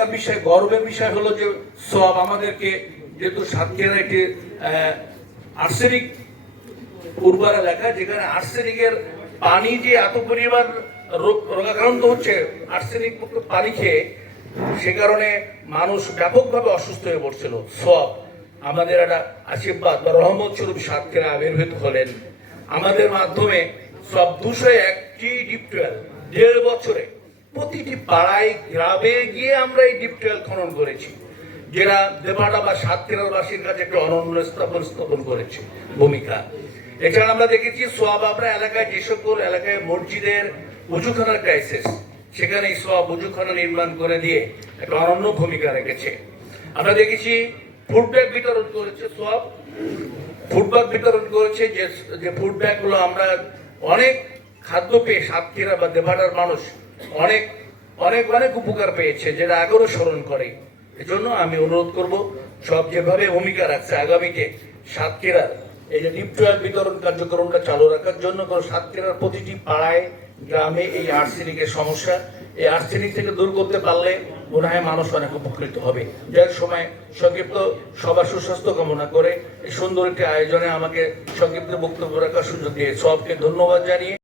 লাগার বিষয়, গর্বের বিষয় হলো যে সব আমাদেরকে যেহেতু সাতক্ষীরা একটি আর্সেনিক উর্বর এলাকা, যেখানে আর্সেনিকের পানি যে এত পরিমাণ রোগাক্রান্ত হচ্ছে, আর্সেনিক পানি খেয়ে, সে কারণে মানুষ ব্যাপকভাবে অসুস্থ হয়ে পড়ছিল। সব আমাদের একটা আশীর্বাদ বা রহমত স্বরূপ সাতক্ষীরা আবির্ভূত হলেন। আমাদের মাধ্যমে সব দুশো একটি ডিপ টুয়েল দেড় বছরে প্রতিটি পাড়ায় গ্রামে গিয়ে আমরা এই ডিপ টুয়েল খনন করেছি, যেটা দেবাটা বা সাতক্ষীরার বাসীর কাছে একটা অনন্য স্থাপন স্থাপন করেছে ভূমিকা। এছাড়া আমরা দেখেছি সোয়াব, আমরা এলাকায় যে সকল এলাকায় মসজিদের উজুখানার ক্রাইসিস সেখানে সোয়াব উজুখানা নির্মাণ করে দিয়ে একটা অনন্য ভূমিকা রেখেছে। আমরা দেখেছি ফুড ব্যাগ বিতরণ করেছে সোয়াব। ফুড ব্যাগ বিতরণ করেছে যে যে ফুড ব্যাগগুলো আমরা অনেক খাদ্য পেয়ে সাতক্ষীরা বা দেভাটার মানুষ অনেক অনেক অনেক উপকার পেয়েছে যেটা আগেও স্মরণ করে। এজন্য আমি অনুরোধ করব, সব যেভাবে ভূমিকা রাখছে আগামীতে সাতক্ষীরা এই যে ডিপ বিতরণ কার্যক্রমটা চালু রাখার জন্য কারণ সাতক্ষীরার প্রতিটি পাড়ায়, গ্রামে এই আর্সেনিকের সমস্যা, এই আর্সেনিক থেকে দূর করতে পারলে মনে হয় মানুষ অনেক উপকৃত হবে। যার সময় সংক্ষিপ্ত সবার সুস্বাস্থ্য কামনা করে এই সুন্দর একটি আয়োজনে আমাকে সংক্ষিপ্ত বক্তব্য রাখার সুযোগ দিয়ে সবকে ধন্যবাদ জানিয়ে